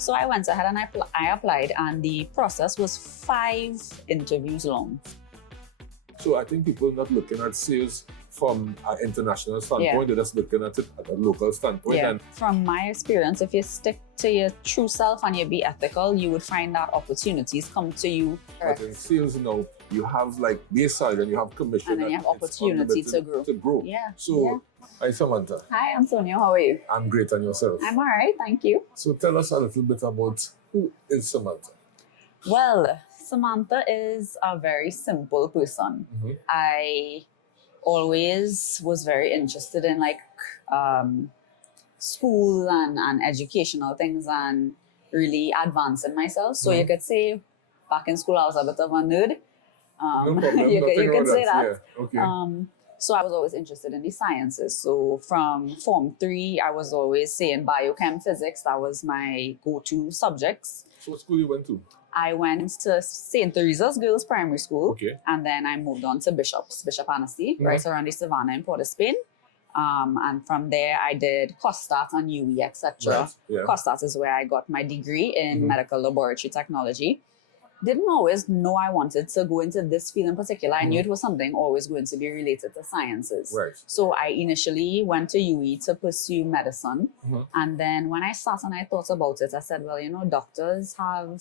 So I went ahead and I applied, and the process was 5 interviews long. So I think people are not looking at sales from an international standpoint, they're just looking at it at a local standpoint. Yeah. And from my experience, if you stick to your true self and you be ethical, you would find that opportunities come to you. but in sales now, you have like base salary and you have commission. And then you have opportunity to grow. Yeah. So, hi Samantha. Hi, Antonio. How are you? I'm great, and yourself? I'm all right, thank you. So tell us a little bit about who is Samantha. Well, Samantha is a very simple person. I always was very interested in like school and educational things and really advancing myself. So you could say back in school I was a bit of a nerd. No problem. you can say that. Yeah. Okay. So I was always interested in the sciences. So from Form 3, I was always saying biochem physics. That was my go-to subjects. So what school you went to? I went to St. Teresa's Girls Primary School. Okay. And then I moved on to Bishop Annecy, right around the Savannah in Port of Spain. And from there, I did COSTAT and UE, etc. Right. Yeah. COSTAT is where I got my degree in medical laboratory technology. Didn't always know I wanted to go into this field in particular. I knew it was something always going to be related to sciences. Right. So I initially went to UE to pursue medicine. And then when I sat and I thought about it, I said, well, you know, doctors have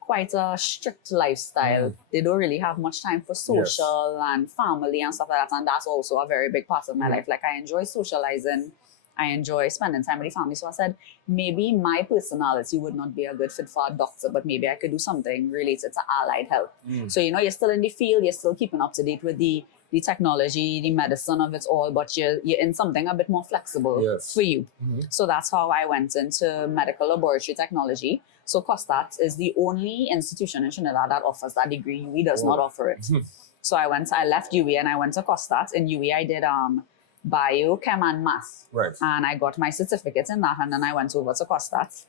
quite a strict lifestyle. They don't really have much time for social and family and stuff like that. And that's also a very big part of my life. Like I enjoy socializing. I enjoy spending time with the family. So I said, maybe my personality would not be a good fit for a doctor, but maybe I could do something related to allied health. So, you know, you're still in the field, you're still keeping up to date with the technology, the medicine of it all, but you're in something a bit more flexible for you. So that's how I went into medical laboratory technology. So COSTAT is the only institution in Trinidad that offers that degree. UE does not offer it. So I left UE and I went to COSTAT. In UE, I did biochem and math. Right. And I got my certificate in that, and then I went over to COSTAT,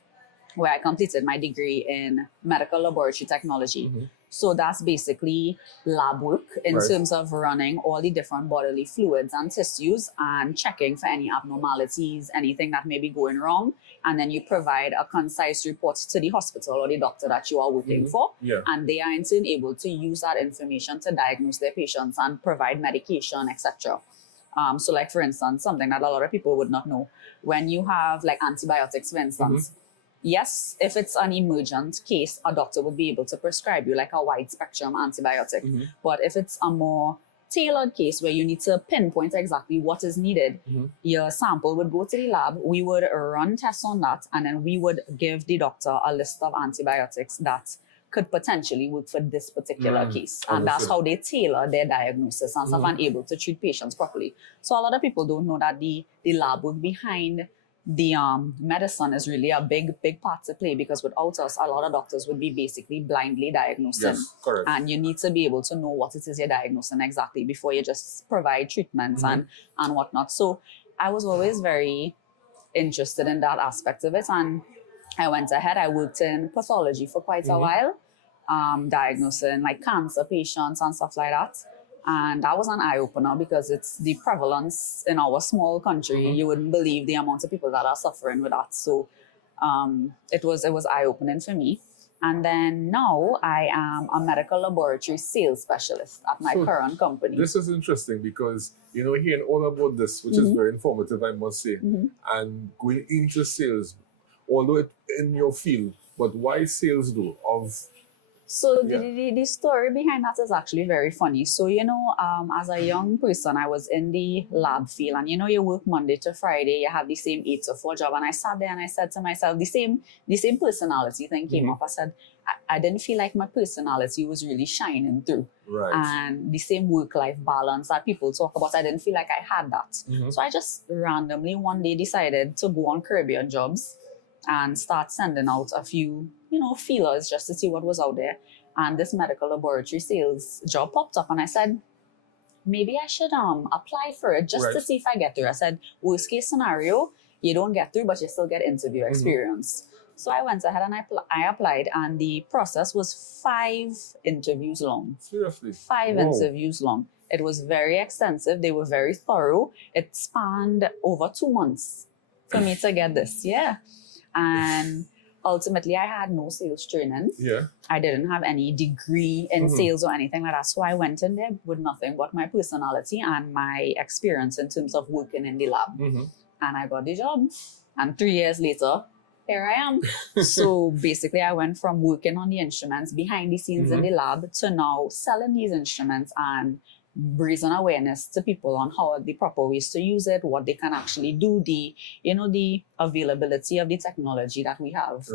where I completed my degree in medical laboratory technology. So that's basically lab work in terms of running all the different bodily fluids and tissues and checking for any abnormalities, anything that may be going wrong. And then you provide a concise report to the hospital or the doctor that you are working for. And they are in turn able to use that information to diagnose their patients and provide medication, etc. So like, for instance, something that a lot of people would not know, when you have like antibiotics, for instance, yes, if it's an emergent case, a doctor would be able to prescribe you like a wide spectrum antibiotic. But if it's a more tailored case where you need to pinpoint exactly what is needed, your sample would go to the lab, we would run tests on that, and then we would give the doctor a list of antibiotics that could potentially work for this particular case. And that's how they tailor their diagnosis and stuff and able to treat patients properly. So a lot of people don't know that the lab work behind the medicine is really a big part to play, because without us, a lot of doctors would be basically blindly diagnosing. Yes, correct. And you need to be able to know what it is you're diagnosing exactly before you just provide treatments and whatnot. So I was always very interested in that aspect of it. And I went ahead, I worked in pathology for quite a while, diagnosing like cancer patients and stuff like that. And that was an eye-opener, because it's the prevalence in our small country. You wouldn't believe the amount of people that are suffering with that. So it was eye-opening for me. And then now I am a medical laboratory sales specialist at my current company. This is interesting because, you know, hearing all about this, which is very informative, I must say, and going into sales, although it in your field, but why sales though? So the story behind that is actually very funny. So, you know, as a young person, I was in the lab field, and, you know, you work Monday to Friday, you have the same 8 to 4 job. And I sat there and I said to myself, the same personality thing came up. I said, I didn't feel like my personality was really shining through. Right. And the same work-life balance that people talk about, I didn't feel like I had that. So I just randomly one day decided to go on Caribbean jobs and start sending out a few, you know, feelers just to see what was out there. And this medical laboratory sales job popped up, and I said, maybe I should apply for it just to see if I get through. I said, worst case scenario, you don't get through, but you still get interview experience. So I went ahead and I applied, and the process was 5 interviews long. Seriously? 5 interviews long. It was very extensive. They were very thorough. It spanned over 2 months for me to get this. And ultimately I had no sales training. Yeah. I didn't have any degree in sales or anything like that. So I went in there with nothing but my personality and my experience in terms of working in the lab. And I got the job. And 3 years later, here I am. So basically I went from working on the instruments behind the scenes in the lab to now selling these instruments and raising awareness to people on how the proper ways to use it, what they can actually do, the availability of the technology that we have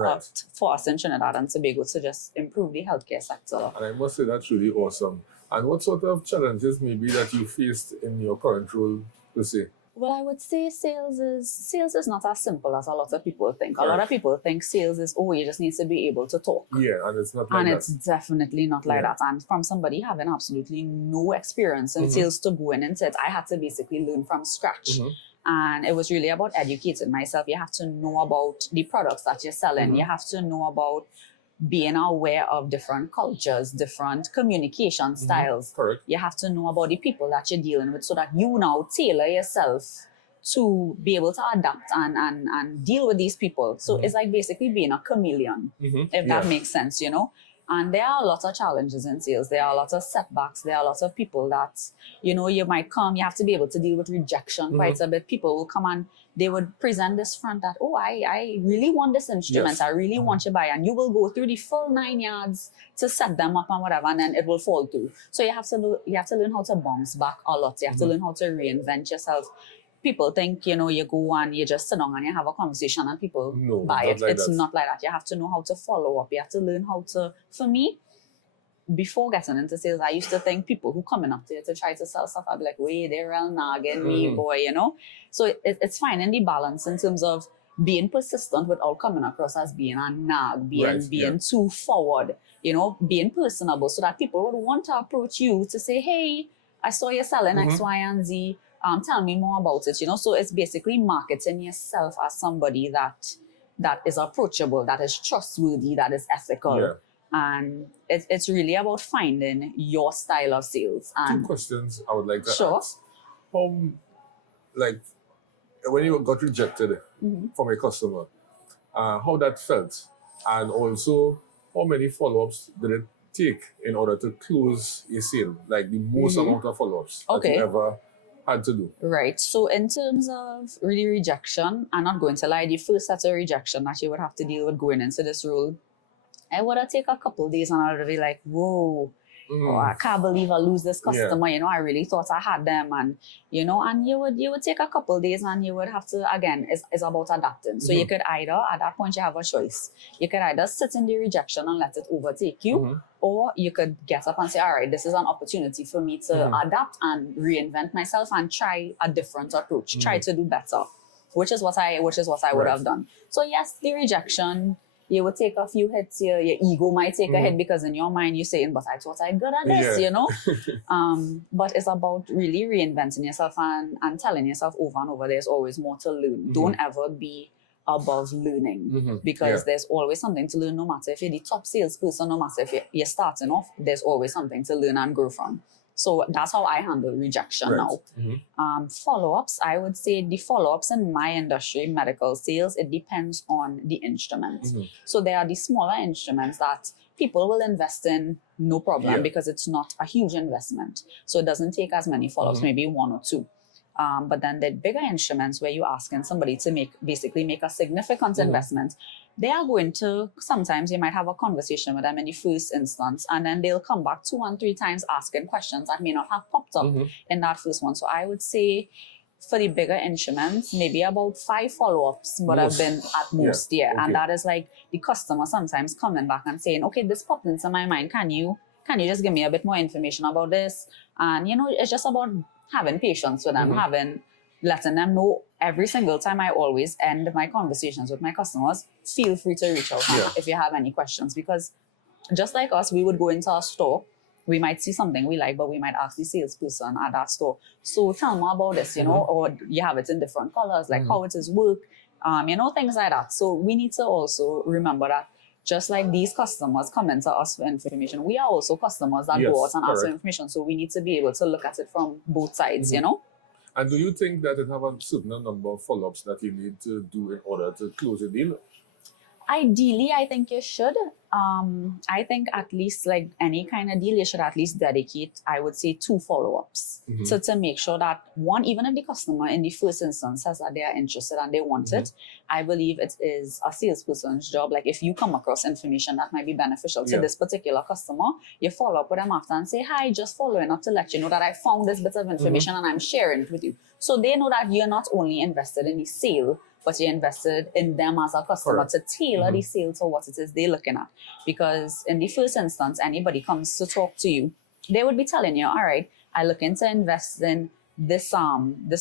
for us in Trinidad and Tobago to just improve the healthcare sector. And I must say that's really awesome. And what sort of challenges maybe that you faced in your current role, per se? Well, I would say sales is not as simple as a lot of people think. A lot of people think sales is, you just need to be able to talk. Yeah, and it's not like that. And it's definitely not like that. And from somebody having absolutely no experience in sales to go in into it, I had to basically learn from scratch. And it was really about educating myself. You have to know about the products that you're selling. You have to know about being aware of different cultures, different communication styles. Correct. You have to know about the people that you're dealing with so that you now tailor yourself to be able to adapt and deal with these people. So it's like basically being a chameleon, if that makes sense, And there are a lot of challenges in sales. There are a lot of setbacks. There are a lot of people that, you might come, you have to be able to deal with rejection quite a bit. People will come and they would present this front that, I really want this instrument. I really want you to buy. And you will go through the full 9 yards to set them up and whatever, and then it will fall through. So you have to learn how to bounce back a lot. You have to learn how to reinvent yourself. People think, you go and you just sit down and you have a conversation and people buy it. It's not like that. You have to know how to follow up. You have to learn how to, for me, before getting into sales, I used to think people who coming up to you to try to sell stuff, I'd be like, wait, they're real nagging me, boy, So it's finding the balance in terms of being persistent without coming across as being a nag, being too forward, being personable so that people would want to approach you to say, hey, I saw you selling X, Y, and Z. Tell me more about it, So it's basically marketing yourself as somebody that is approachable, that is trustworthy, that is ethical. Yeah. And it's really about finding your style of sales. And 2 questions I would like to Sure. ask. When you got rejected from a customer, how that felt? And also, how many follow-ups did it take in order to close a sale? Like the most amount of follow-ups that you ever had to do. Right. So in terms of really rejection, I'm not going to lie, the first set of rejection that you would have to deal with going into this role, I would have taken a couple of days and I would be like, whoa, I can't believe I lose this customer. I really thought I had them. And, and you would take a couple of days and you would have to, again, it's about adapting. So you could either, at that point, you have a choice. You could either sit in the rejection and let it overtake you, or you could get up and say, all right, this is an opportunity for me to adapt and reinvent myself and try a different approach, try to do better, which is what I would have done. So yes, the rejection, you would take a few hits, your ego might take a hit because in your mind you're saying, but I thought I'm good at this, But it's about really reinventing yourself and telling yourself over and over, there's always more to learn. Don't ever be above learning because there's always something to learn, no matter if you're the top salesperson, no matter if you're starting off, there's always something to learn and grow from. So that's how I handle rejection now. Follow-ups, I would say the follow-ups in my industry, medical sales, it depends on the instrument. So there are the smaller instruments that people will invest in, no problem, because it's not a huge investment. So it doesn't take as many follow-ups, maybe 1 or 2. But then the bigger instruments where you're asking somebody to make a significant investment, they are going to, sometimes you might have a conversation with them in the first instance, and then they'll come back 2 and 3 times asking questions that may not have popped up in that first one. So I would say for the bigger instruments, maybe about 5 follow-ups would have been at most, And that is like the customer sometimes coming back and saying, okay, this popped into my mind. Can you just give me a bit more information about this? And, it's just about having patience with them, letting them know every single time. I always end my conversations with my customers, feel free to reach out if you have any questions, because just like us, we would go into a store, we might see something we like, but we might ask the salesperson at that store, so tell me about this, or you have it in different colors, like how it is work, things like that. So we need to also remember that just like these customers come into us for information, we are also customers that go out and ask for information. So we need to be able to look at it from both sides, And do you think that it have a certain number of follow-ups that you need to do in order to close a deal? Ideally, I think you should. I think at least like any kind of deal, you should at least dedicate, I would say, 2 follow-ups to make sure that one, even if the customer in the first instance says that they are interested and they want it, I believe it is a salesperson's job. Like if you come across information that might be beneficial to this particular customer, you follow up with them after and say, hi, just following up to let you know that I found this bit of information and I'm sharing it with you. So they know that you're not only invested in the sale, but you're invested in them as a customer to tailor the sale to what it is they're looking at. Because in the first instance, anybody comes to talk to you, they would be telling you, all right, I'm looking to invest in this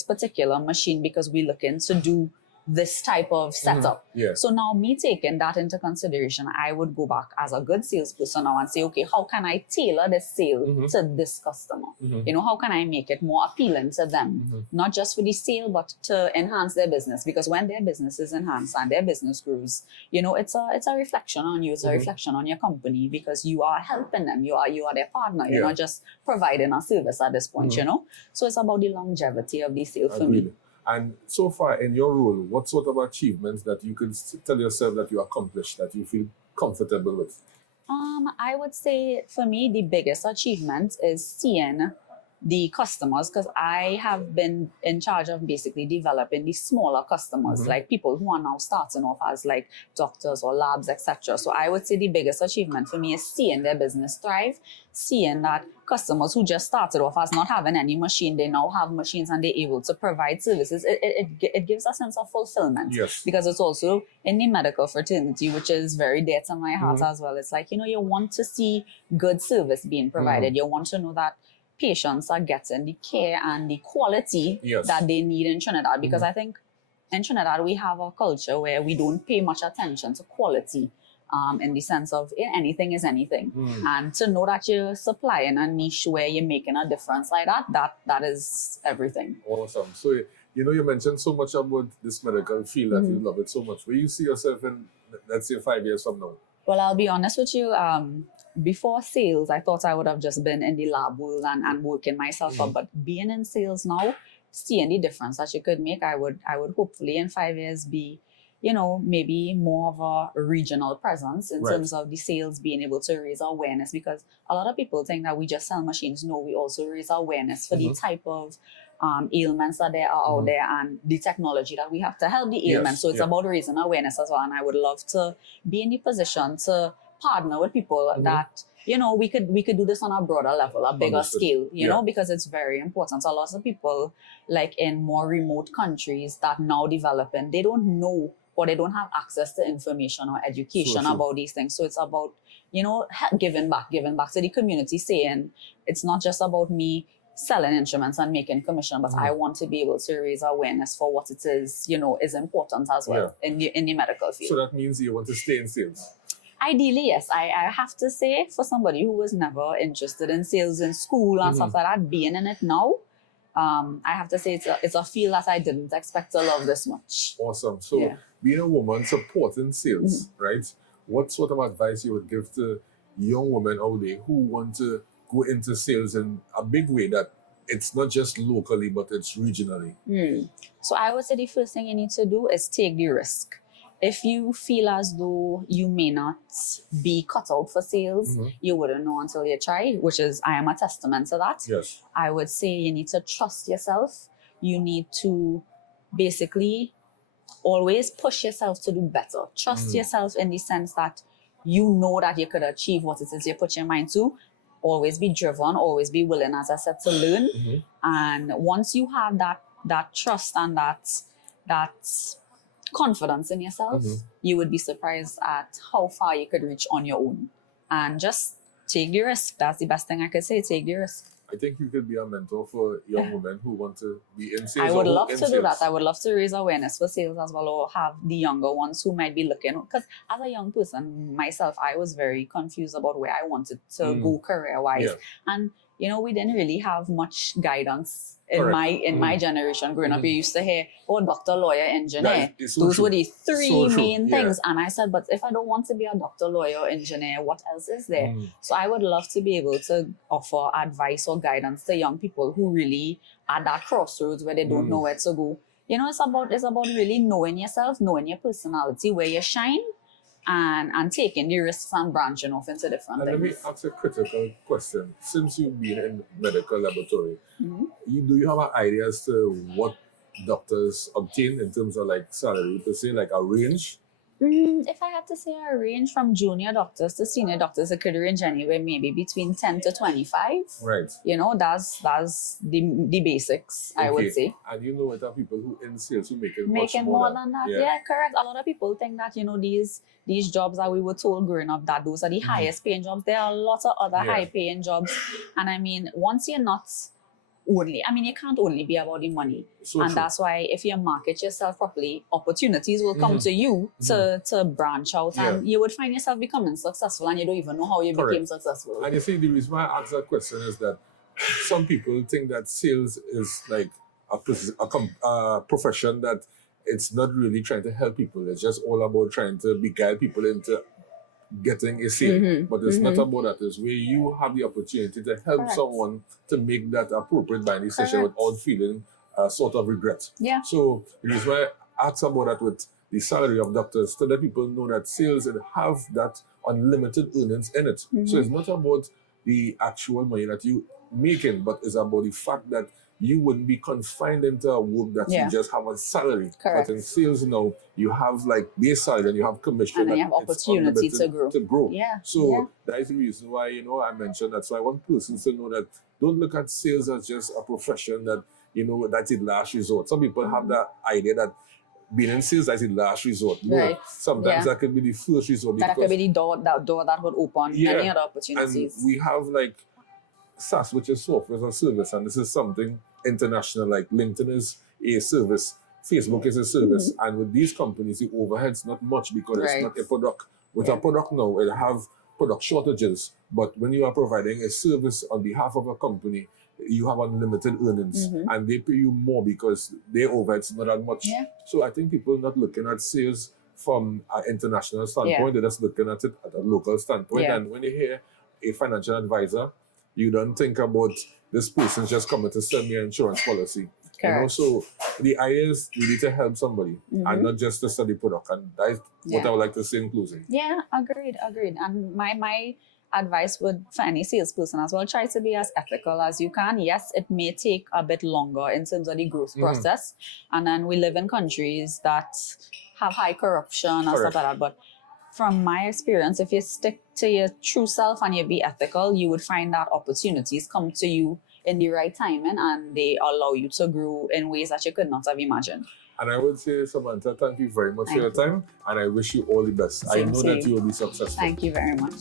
particular machine because we're looking to do this type of setup. So now me taking that into consideration, I would go back as a good salesperson now and say, okay, how can I tailor this sale to this customer? You know, how can I make it more appealing to them? Not just for the sale, but to enhance their business. Because when their business is enhanced and their business grows, you know, it's a reflection on you. It's a reflection on your company because you are helping them. You are their partner. You're not just providing a service at this point, you know? So it's about the longevity of the sale for me. And so far in your role, what sort of achievements that you could tell yourself that you accomplished, that you feel comfortable with? I would say for me, the biggest achievement is seeing the customers, because I have been in charge of basically developing the smaller customers, like people who are now starting off as like doctors or labs, etc. So I would say the biggest achievement for me is seeing their business thrive, seeing that customers who just started off as not having any machine, they now have machines and they're able to provide services. It gives a sense of fulfillment. Because it's also in the medical fraternity, which is very dear to my heart as well. It's like, you know, you want to see good service being provided. You want to know that patients are getting the care and the quality that they need in Trinidad. Because I think in Trinidad, we have a culture where we don't pay much attention to quality. In the sense of anything is anything. And to know that you're supplying a niche where you're making a difference like that is everything. Awesome. So, you know, you mentioned so much about this medical field that you love it so much. Where you see yourself in, let's say, 5 years from now? Well, I'll be honest with you. Before sales, I thought I would have just been in the lab world and working myself up. But being in sales now, seeing the difference that you could make, I would hopefully in 5 years be, you know, maybe more of a regional presence in terms of the sales, being able to raise awareness, because a lot of people think that we just sell machines. No, we also raise awareness for the type of ailments that there are out there and the technology that we have to help the ailments. So it's about raising awareness as well. And I would love to be in the position to partner with people that, you know, we could do this on a broader level, a bigger scale, you know, because it's very important. A lot of people, like in more remote countries that now developing, they don't know or they don't have access to information or education about these things. So it's about, you know, giving back to the community, saying it's not just about me selling instruments and making commission, but I want to be able to raise awareness for what it is, you know, is important as well in the medical field. So that means you want to stay in sales? Ideally, yes. I have to say, for somebody who was never interested in sales in school and stuff like that, being in it now, I have to say it's a field that I didn't expect to love this much. Awesome. So being a woman supporting sales, right? What sort of advice you would give to young women out there who want to go into sales in a big way, that it's not just locally, but it's regionally? So I would say the first thing you need to do is take the risk. If you feel as though you may not be cut out for sales, you wouldn't know until you try, which is, I am a testament to that. I would say you need to trust yourself. You need to basically always push yourself to do better. Trust yourself in the sense that you know that you could achieve what it is you put your mind to. Always be driven, always be willing, as I said, to learn. And once you have that trust and that confidence in yourself, you would be surprised at how far you could reach on your own. And just take the risk. That's the best thing I could say. Take the risk. I think you could be a mentor for young women who want to be in sales. I would love to do that. I would love to raise awareness for sales as well, or have the younger ones who might be looking. Because as a young person myself, I was very confused about where I wanted to go career-wise. And, you know, we didn't really have much guidance in my generation growing up. You used to hear, oh, doctor, lawyer, engineer. Those were the three main things. And I said, but if I don't want to be a doctor, lawyer, engineer, what else is there? So I would love to be able to offer advice or guidance to young people who really are at that crossroads where they don't know where to go. You know, it's about really knowing yourself, knowing your personality, where you shine, and taking the risks and branching off into different And let me things. ask a critical question. Since you've been in medical laboratory, do you have an idea as to what doctors obtain in terms of like salary, to say like a range? If I had to say a range from junior doctors to senior doctors, it could range anywhere maybe between 10 to 25. Right. You know, that's the basics, I would say. And you know, there are people who in sales who make it Making much more than that. Yeah. Yeah, correct. A lot of people think that, you know, these jobs that we were told growing up, that those are the highest paying jobs. There are lots of other high paying jobs. And I mean, once you're not only, I mean, you can't only be about the money. So and true. that's why if you market yourself properly, opportunities will come to you to branch out, and you would find yourself becoming successful and you don't even know how you became successful. And you see, the reason why I ask that question is that some people think that sales is like a profession that it's not really trying to help people. It's just all about trying to beguile people into getting a sale. But it's not about that. It's where you have the opportunity to help someone to make that appropriate buying decision without feeling sort of regret. Yeah. So the reason why I ask about that with the salary of doctors, to let people know that sales and have that unlimited earnings in it. So it's not about the actual money that you making, but it's about the fact that you wouldn't be confined into a work that you just have a salary. Correct. But in sales now, you have like base salary and you have commission. And then you have opportunity to grow. Yeah. So that is the reason why, you know, I mentioned that. So I want persons to know that don't look at sales as just a profession that, you know, that's the last resort. Some people have that idea that being in sales is the last resort. No, sometimes that could be the first resort. That could be the door that would open many other opportunities. And we have like SaaS, which is software as a service, and this is something international. Like LinkedIn is a service, Facebook is a service, and with these companies, the overhead's not much because it's not a product. With a product now, it have product shortages, but when you are providing a service on behalf of a company, you have unlimited earnings, and they pay you more because their overhead's not that much. So I think people are not looking at sales from an international standpoint; they're just looking at it at a local standpoint. And when you hear a financial advisor, you don't think about this person's just coming to sell me an insurance policy. You know, so the idea is really to help somebody and not just to sell the product. And that is what I would like to say in closing. Yeah, agreed. And my advice would for any salesperson as well, try to be as ethical as you can. Yes, it may take a bit longer in terms of the growth process. And then we live in countries that have high corruption and stuff like that. But from my experience, if you stick to your true self and you be ethical, you would find that opportunities come to you in the right timing and they allow you to grow in ways that you could not have imagined. And I would say, Samantha, thank you very much for your time, and I wish you all the best. I know that you will be successful. Thank you very much.